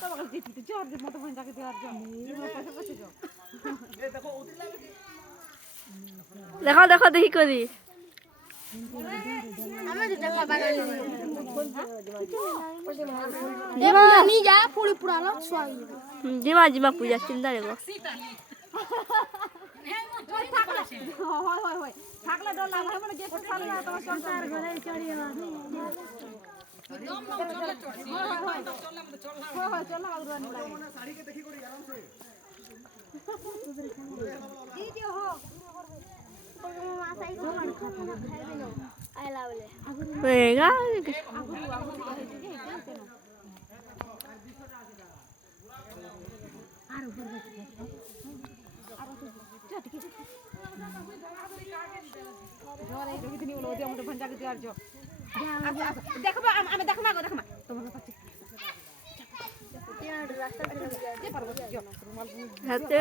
তোমাকে দিতে জোর দে মতো ভাঞ্জাকে দেওয়ার জন্য পাশে পাশে যাও দেখো দেখো দেখি করি জিমা জিমা পূজা চিন্তা রেব থাকলে ডর লাগবে মানে গেট চালু না তোমার সংসার ঘরে চড়ি Venga. দেখো আমি দেখো না গো দেখো না তোমার Hace